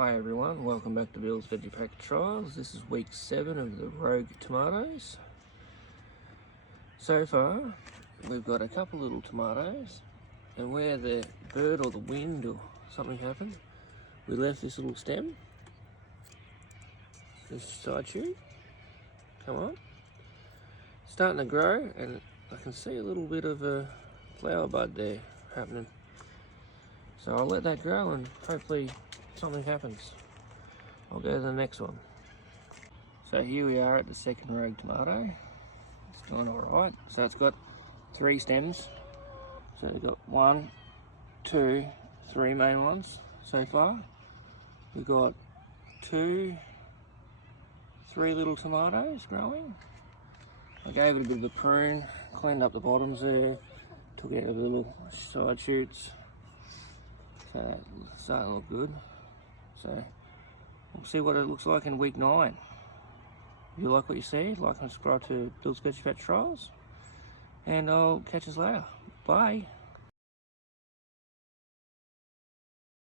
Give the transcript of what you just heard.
Hi everyone, welcome back to Bill's Veggie Pack Trials. This is week 7 of the Rogue tomatoes. So far, we've got a couple little tomatoes, and where the bird or the wind or something happened, we left this little stem, this side shoot, come on, starting to grow, and I can see a little bit of a flower bud there happening. So I'll let that grow and hopefully something happens. I'll go to the next one. So here we are at the second Rogue tomato. It's doing alright. So it's got 3 stems. So we've got 1, 2, 3 main ones so far. We've got 2, 3 little tomatoes growing. I gave it a bit of a prune, cleaned up the bottoms there, took out the little side shoots. So it's starting to look good. So we'll see what it looks like in week 9. If you like what you see, like and subscribe to Bill's Veggie Pack Trials, and I'll catch us later. Bye.